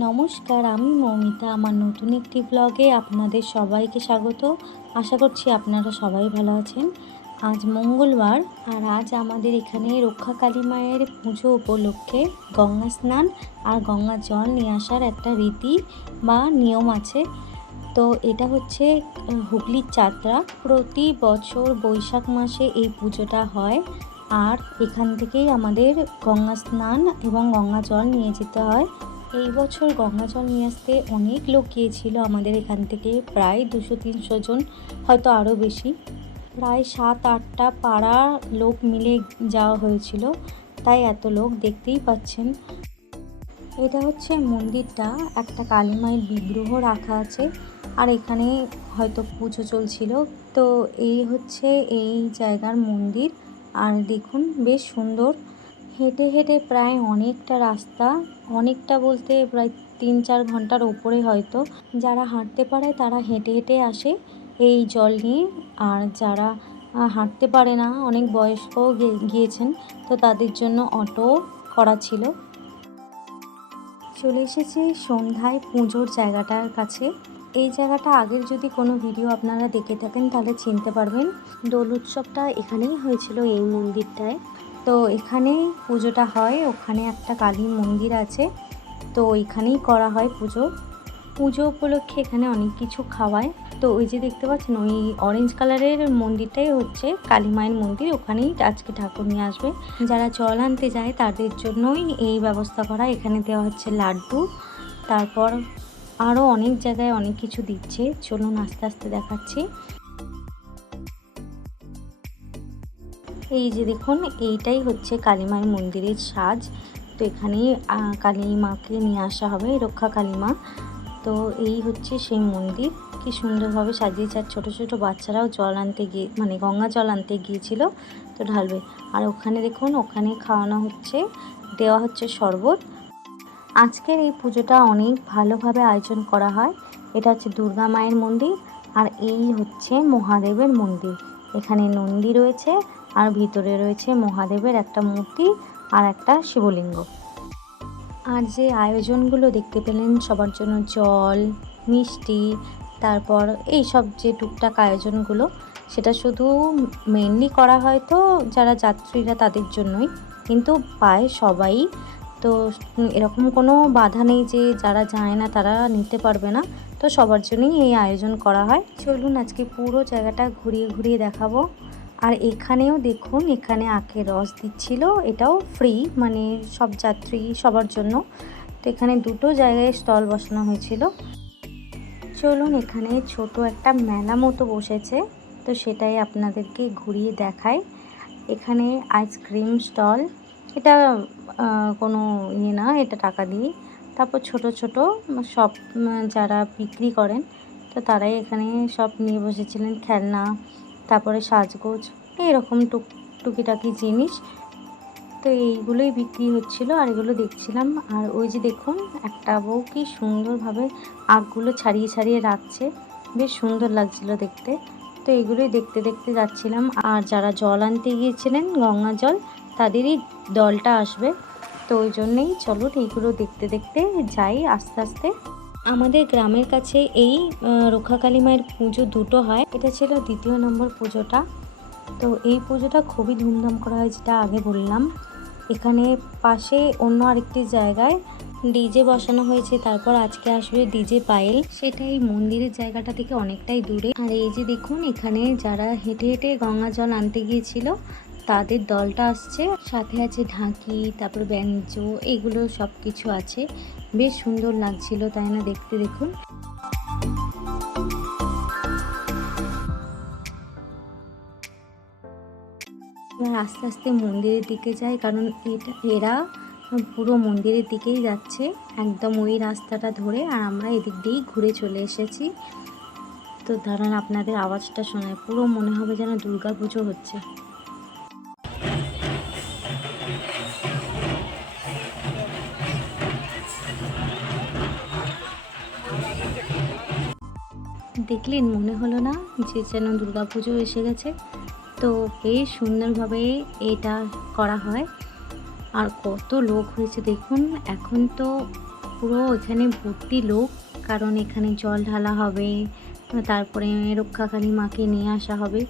নমস্কার, আমি মৌমিতা। আমার নতুন একটি ব্লগে আপনাদের সবাইকে স্বাগত। আশা করছি আপনারা সবাই ভালো আছেন। আজ মঙ্গলবার আর আজ আমাদের এখানে রক্ষা কালী মায়ের পুজো উপলক্ষে গঙ্গা স্নান আর গঙ্গা জল নিয়ে আসার একটা রীতি বা নিয়ম আছে। তো এটা হচ্ছে হুগলির যাত্রা। প্রতি বছর বৈশাখ মাসে এই পুজোটা হয় আর এখান থেকেই আমাদের গঙ্গা স্নান এবং গঙ্গা জল নিয়ে যেতে হয়। এই বছর গঙ্গাজল নিয়ে আসতে অনেক লোক গিয়েছিল আমাদের এখান থেকে, প্রায় দুশো তিনশো জন, হয়তো আরও বেশি। প্রায় সাত আটটা পাড়া লোক মিলে যাওয়া হয়েছিল, তাই এত লোক দেখতেই পাচ্ছেন। এটা হচ্ছে মন্দিরটা, একটা কালী মায়ের বিগ্রহ রাখা আছে, আর এখানে হয়তো পুজো চলছিল। তো এই হচ্ছে এই জায়গার মন্দির, আর দেখুন বেশ সুন্দর। হেঁটে হেঁটে প্রায় অনেকটা রাস্তা, অনেকটা বলতে প্রায় তিন চার ঘণ্টার ওপরে হয়তো। যারা হাঁটতে পারে তারা হেঁটে হেঁটে আসে এই জল নিয়ে। আর যারা হাঁটতে পারে না, অনেক বয়স্কও গিয়েছেন, তো তাদের জন্য অটো করা ছিল। চলে এসেছি সন্ধ্যায় পুজোর জায়গাটার কাছে। এই জায়গাটা আগের যদি কোনো ভিডিও আপনারা দেখে থাকেন তাহলে চিনতে পারবেন। দোল উৎসবটা এখানেই হয়েছিল এই মন্দিরটায়। তো এখানেই পুজোটা হয়। ওখানে একটা কালী মন্দির আছে। তো ওইখানেই করা হয় পুজো। পুজো উপলক্ষে এখানে অনেক কিছু খাওয়ায়। তো ওই যে দেখতে পাচ্ছেন, ওই অরেঞ্জ কালারের মন্দিরটাই হচ্ছে কালী মায়ের মন্দির। ওখানেই আজকে ঠাকুর নিয়ে আসবে। যারা জল আনতে যায়, তাদের জন্যই এই ব্যবস্থা করা। এখানে দেওয়া হচ্ছে লাড্ডু। তারপর আরও অনেক জায়গায় অনেক কিছু দিচ্ছে। চলুন আস্তে আস্তে দেখাচ্ছি। এই যে দেখুন এইটাই হচ্ছে কালী মায়ের মন্দিরের সাজ। তো এখানেই আহ, কালী মাকে নিয়ে আসা হবে রক্ষা কালী মা তো এই হচ্ছে সেই মন্দির। কি সুন্দরভাবে সাজিয়েছে। আর ছোটো ছোটো বাচ্চারাও জল আনতে গিয়ে মানে গঙ্গা জল আনতে গিয়েছিল তো ঢালবে। আর ওখানে দেখুন ওখানে খাওয়ানো হচ্ছে দেওয়া হচ্ছে শরবত। আজকের এই পুজোটা অনেক ভালোভাবে আয়োজন করা হয়। এটা হচ্ছে দুর্গা মায়ের মন্দির আর এই হচ্ছে মহাদেবের মন্দির। এখানে নন্দী রয়েছে আর ভিতরে রয়েছে মহাদেবের একটা মূর্তি আর একটা শিবলিঙ্গ। আর যে আয়োজনগুলো দেখতে পেলেন, সবার জন্য জল, মিষ্টি, তারপর এই সব যে টুকটাক আয়োজনগুলো, সেটা শুধু মেনলি করা হয় তো যারা যাত্রীরা তাদের জন্যই, কিন্তু পায় সবাই। তো এরকম কোনো বাধা নেই যে যারা যায় না তারা নিতে পারবে না, তো সবার জন্যই এই আয়োজন করা হয়। চলুন আজকে পুরো জায়গাটা ঘুরিয়ে ঘুরিয়ে দেখাবো। আর এখানেও দেখুন, এখানে আখের রস দিচ্ছিল। এটাও ফ্রি মানে সব যাত্রী, সবার জন্য। তো এখানে দুটো জায়গায় স্টল বসানো হয়েছিল। চলুন, এখানে ছোট একটা মেলা মতো বসেছে। তো সেটাই আপনাদেরকে ঘুরিয়ে দেখায় এখানে আইসক্রিম স্টল এটা কোনো ইয়ে না, এটা টাকা দিয়ে। তারপর ছোট ছোট সব যারা বিক্রি করেন, তো তারাই এখানে সব নিয়ে বসেছিলেন, খেলনা তারপরে সাজগোজ এইরকম টুক, টুকিটাকি জিনিস। তো এইগুলোই বিক্রি হচ্ছিল আর এগুলো দেখছিলাম। আর ওই যে দেখুন, একটা বউ কি সুন্দরভাবে আখগুলো ছাড়িয়ে ছাড়িয়ে রাখছে। বেশ সুন্দর লাগছিল দেখতে। তো এগুলোই দেখতে দেখতে যাচ্ছিলাম। আর যারা জল আনতে গিয়েছিলেন, গঙ্গা জল, তাদেরই দলটা আসবে। তো ওই জন্যেই চলুন এইগুলো দেখতে দেখতে যাই আস্তে আস্তে। আমাদের গ্রামের কাছে এই রক্ষাকালী মায়ের পুজো দুটো হয়। এটা ছিল দ্বিতীয় নম্বর পুজোটা। তো এই পুজোটা খুবই ধুমধাম করা হয়, যেটা আগে বললাম। এখানে পাশে অন্য আরেকটি জায়গায় ডিজে বসানো হয়েছে, তারপর আজকে আসবে ডিজে পায়েল। সেটা এই মন্দিরের জায়গাটা থেকে অনেকটাই দূরে। আর এই যে দেখুন, এখানে যারা হেঁটে হেঁটে গঙ্গা জল আনতে গিয়েছিল তাদের দলটা আসছে। সাথে আছে ঢাকি, তারপর ব্যঞ্জ, এগুলো সব কিছু আছে। বেশ সুন্দর লাগছিল, তাই না? দেখতে দেখুন। আস্তে আস্তে মন্দিরের দিকে যাই, কারণ এটা, এরা পুরো মন্দিরের দিকেই যাচ্ছে, একদম ওই রাস্তাটা ধরে, আর আমরা এদিক দিয়েই ঘুরে চলে এসেছি। তো দাঁড়ান, আপনাদের আওয়াজটা শোনায় পুরো মনে হবে যেন দুর্গা পুজো হচ্ছে। দেখলেন, মনে হলো না যে যেন পুজো এসে গেছে। তো বেশ সুন্দরভাবে এটা করা হয়। আর কত লোক হয়েছে দেখুন, এখন তো পুরো এখানে ভর্তি লোক, কারণ এখানে জল ঢালা হবে, তারপরে রক্ষাকালী মাকে নিয়ে আসা হবে।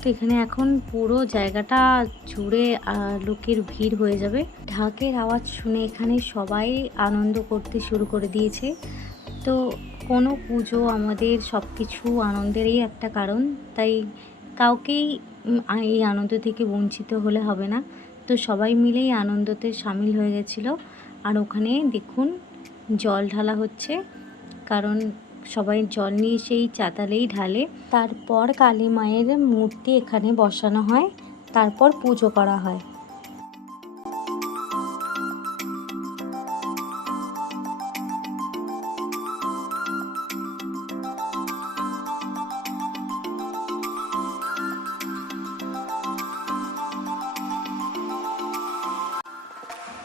তো এখানে এখন পুরো জায়গাটা জুড়ে লোকের ভিড় হয়ে যাবে। ঢাকের আওয়াজ শুনে এখানে সবাই আনন্দ করতে শুরু করে দিয়েছে। তো কোনো পুজো আমাদের সব কিছু আনন্দেরই একটা কারণ। তাই কাউকেই এই আনন্দ থেকে বঞ্চিত হলে হবে না। তো সবাই মিলেই আনন্দতে সামিল হয়ে গেছিল। আর ওখানে দেখুন, জল ঢালা হচ্ছে। কারণ সবাই জল নিয়ে সেই চাতালেই ঢালে। তারপর কালী মায়ের মূর্তি এখানে বসানো হয়। তারপর পুজো করা হয়।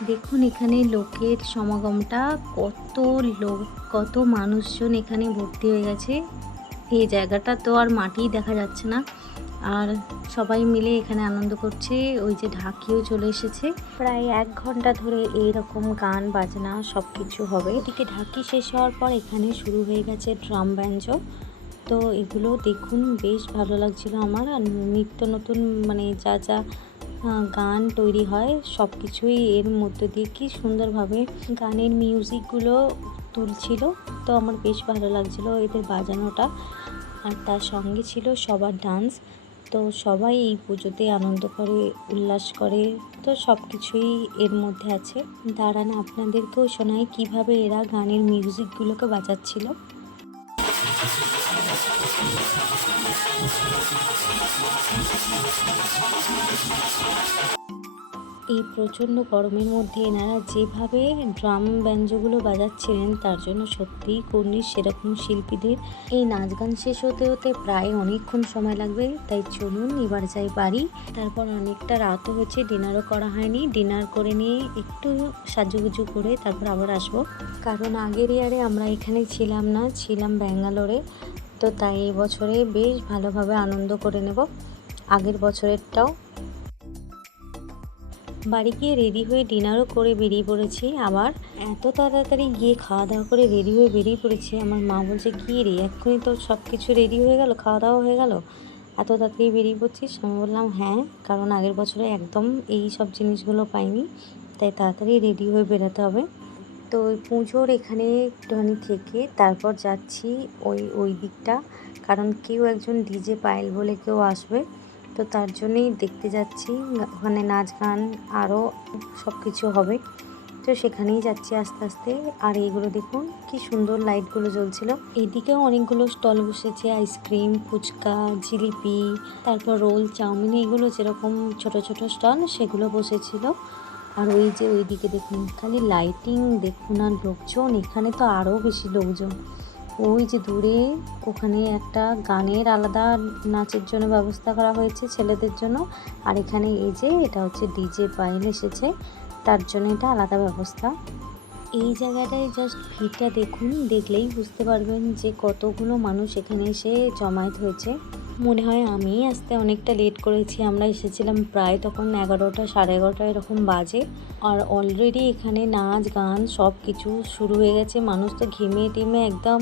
দেখুন এখানে লোকের সমাগমটা, কত লোক, কত মানুষজন এখানে ভর্তি হয়ে গেছে। এই জায়গাটা তো আর মাটিই দেখা যাচ্ছে না। আর সবাই মিলে এখানে আনন্দ করছে, ওই যে ঢাকিও চলে এসেছে। প্রায় এক ঘণ্টা ধরে এই রকম গান, বাজনা সব কিছু হবে। এদিকে ঢাকি শেষ হওয়ার পর এখানে শুরু হয়ে গেছে ড্রাম ব্যাঞ্জ। তো এগুলো দেখুন, বেশ ভালো লাগছিল আমার। আর নিত্য নতুন মানে যা যা গান তৈরি হয় সব কিছুই এর মধ্যে দিয়ে কি সুন্দরভাবে গানের মিউজিকগুলো তুলছিল। তো আমার বেশ ভালো লাগছিল এদের বাজানোটা। আর তার সঙ্গে ছিল সবার ডান্স তো সবাই এই পুজোতে আনন্দ করে, উল্লাস করে। তো সব কিছুই এর মধ্যে আছে। দাঁড়ান, আপনাদেরকেও শোনায় কীভাবে এরা গানের মিউজিকগুলোকে বাজাচ্ছিল। এই প্রচণ্ড গরমের মধ্যে এনারা যেভাবে ড্রাম ব্যঞ্জগুলো বাজাচ্ছিলেন, তার জন্য সত্যিই কর্নির সেরকম শিল্পীদের এই নাচ গান শেষ হতে হতে প্রায় অনেকক্ষণ সময় লাগবে। তাই চলুন এবার যাই বাড়ি। তারপর অনেকটা রাতও হয়েছে, ডিনারও করা হয়নি। ডিনার করে নিয়ে একটু সাজুগুজু করে তারপর আবার আসব। কারণ আগের ইয়ারে আমরা এখানে ছিলাম না, ছিলাম ব্যাঙ্গালোরে। তো তাই এই বছরে বেশ ভালোভাবে আনন্দ করে নেব। আগের বছরেরটাও। বাড়ি গিয়ে রেডি হয়ে ডিনারও করে বেরিয়ে পড়েছি। আবার এত তাড়াতাড়ি গিয়ে খাওয়া দাওয়া করে রেডি হয়ে বেরিয়ে পড়েছি। আমার মা বলছে, কি রে, এক্ষুনি তো সব কিছু রেডি হয়ে গেল? খাওয়া দাওয়া হয়ে গেল? এত তাড়াতাড়ি বেরিয়ে পড়ছিস? আমি বললাম হ্যাঁ কারণ আগের বছরে একদম এই সব জিনিসগুলো পাইনি। তাই তাড়াতাড়ি রেডি হয়ে বেরোতে হবে। তো ওই পুজোর এখানে একটুখানি থেকে তারপর যাচ্ছি ওই ওই দিকটা। কারণ কেউ একজন ডিজে পায়েল বলে কেউ আসবে। তো তার জন্যই দেখতে যাচ্ছি। ওখানে নাচ গান আরও সব কিছু হবে। তো সেখানেই যাচ্ছি আস্তে আস্তে। আর এইগুলো দেখুন, কি সুন্দর লাইটগুলো জ্বলছিল। এদিকেও অনেকগুলো স্টল বসেছে, আইসক্রিম, ফুচকা, জিলিপি, তারপর রোল, চাউমিন এগুলো যেরকম ছোট ছোট স্টল সেগুলো বসেছিল। আর ওই যে ওইদিকে দেখুন, খালি লাইটিং দেখুন আর লোকজন, এখানে তো আরও বেশি লোকজন। ওই যে দূরে ওখানে একটা গানের আলাদা নাচের জন্য ব্যবস্থা করা হয়েছে ছেলেদের জন্য। আর এখানে এই যে এটা হচ্ছে ডিজে পাইল এসেছে, তার জন্য এটা আলাদা ব্যবস্থা। এই জায়গাটায় জাস্ট ভিড়টা দেখুন, দেখলেই বুঝতে পারবেন যে কতগুলো মানুষ এখানে এসে জমায়েত হয়েছে। মনে হয় আমি আসতে অনেকটা লেট করেছি। আমরা এসেছিলাম প্রায় তখন এগারোটা, সাড়ে এগারোটা এরকম বাজে। আর অলরেডি এখানে নাচ, গান সব কিছু শুরু হয়ে গেছে। মানুষ তো ঘেমে টেমে একদম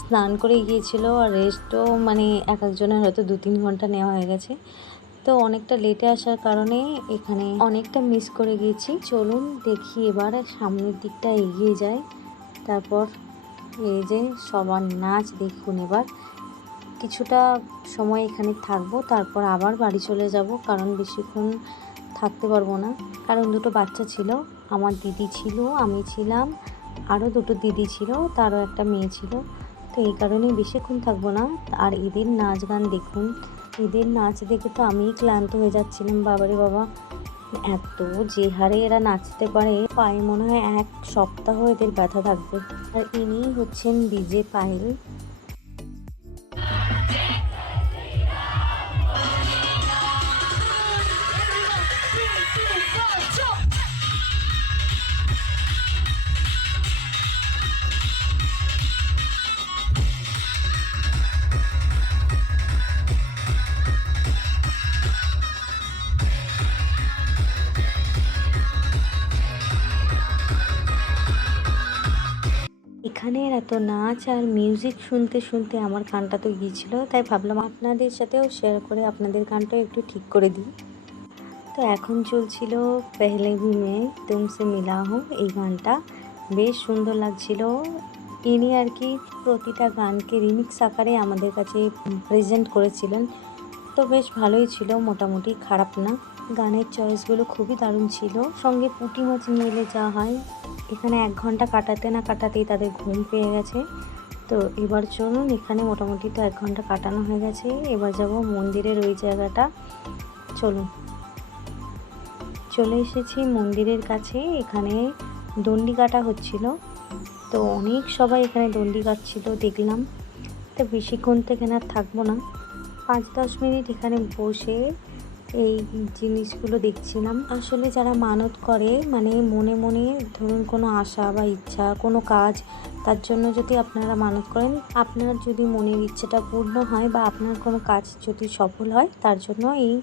স্নান করে গিয়েছিল আর রেস্টও মানে এক একজনের হয়তো দু তিন ঘণ্টা নেওয়া হয়ে গেছে। তো অনেকটা লেটে আসার কারণে এখানে অনেকটা মিস করে গিয়েছি। চলুন দেখি এবার সামনের দিকটা এগিয়ে যায় তারপর এই যে সবার নাচ দেখুন এবার। কিছুটা সময় এখানে থাকব, তারপর আবার বাড়ি চলে যাব, কারণ বেশিক্ষণ থাকতে পারব না। কারণ দুটো বাচ্চা ছিল, আমার দিদি ছিল, আমি ছিলাম, আরও দুটো দিদি ছিল, তারও একটা মেয়ে ছিল। তো এই কারণে বেশিক্ষণ থাকব না। আর এদের নাচ গান দেখুন, এদের নাচ দেখে তো আমিই ক্লান্ত হয়ে যাচ্ছিলাম, বাবারে বাবা। এত যে হারে এরা নাচতে পারে, পায়ে মনে হয় এক সপ্তাহ এদের ব্যথা থাকবে। আর ইনি হচ্ছেন ডিজে পায়েল। এত নাচ আর মিউজিক শুনতে শুনতে আমার গানটা তো গিয়েছিল, তাই ভাবলাম আপনাদের সাথেও শেয়ার করে আপনাদের গানটাও একটু ঠিক করে দিই। তো এখন চলছিল পেহলে ভি মে তুমসে মিলা হুম এই গানটা। বেশ সুন্দর লাগছিল। ইনি আর কি প্রতিটা গানকে রিমিক্স আকারে আমাদের কাছে প্রেজেন্ট করেছিলেন। তো বেশ ভালোই ছিল, মোটামুটি খারাপ না। গানের চয়েসগুলো খুবই দারুণ ছিল। সঙ্গে পুঁটি মাছ নিয়ে যা হয়। এখানে এক ঘণ্টা কাটাতে না কাটাতেই তাদের ঘুম পেয়ে গেছে। তো এবার চলুন, এখানে মোটামুটি তো এক ঘণ্টা কাটানো হয়ে গেছে। এবার যাব মন্দিরের ওই জায়গাটা। চলুন। চলে এসেছি মন্দিরের কাছে। এখানে দণ্ডি কাটা হচ্ছিল। তো অনেক সবাই এখানে দণ্ডি কাটছিল, দেখলাম। তো বেশিক্ষণ থেকে আর থাকব না। পাঁচ দশ মিনিট এখানে বসে এই জিনিসগুলো দেখছিলাম। আসলে যারা মানত করে মানে মনে মনে ধরুন কোনো আশা বা ইচ্ছা, কোনো কাজ, তার জন্য যদি আপনারা মানত করেন, আপনার যদি মনের ইচ্ছেটা পূর্ণ হয় বা আপনার কোনো কাজ যদি সফল হয়, তার জন্য এই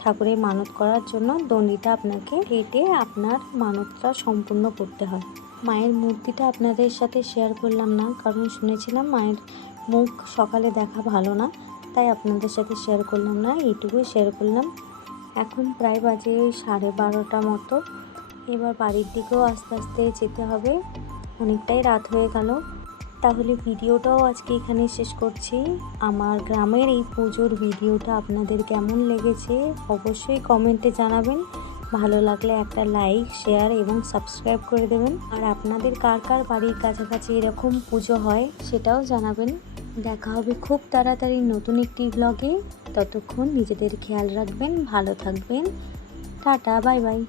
ঠাকুরের মানত করার জন্য দণ্ডিটা আপনাকে কেটে আপনার মানতটা সম্পূর্ণ করতে হয়। মায়ের মূর্তিটা আপনাদের সাথে শেয়ার করলাম না, কারণ শুনেছিলাম মায়ের মুখ সকালে দেখা ভালো না, তাই আপনাদের সাথে শেয়ার করলাম না, এইটুকুই শেয়ার করলাম। এখন প্রায় বাজে সাড়ে বারোটা মতো। এবার বাড়ির দিকেও আস্তে আস্তে যেতে হবে। অনেকটাই রাত হয়ে গেল। তাহলে ভিডিওটাও আজকে এখানে শেষ করছি। আমার গ্রামের এই পুজোর ভিডিওটা আপনাদের কেমন লেগেছে অবশ্যই কমেন্টে জানাবেন। ভালো লাগলে একটা লাইক, শেয়ার এবং সাবস্ক্রাইব করে দেবেন। আর আপনাদের কার কার বাড়ির কাছাকাছি এরকম পুজো হয় সেটাও জানাবেন। দেখা হবে খুব তাড়াতাড়ি নতুন একটি ব্লগে ততক্ষণ নিজেদের খেয়াল রাখবেন ভালো থাকবেন। Tata bye bye.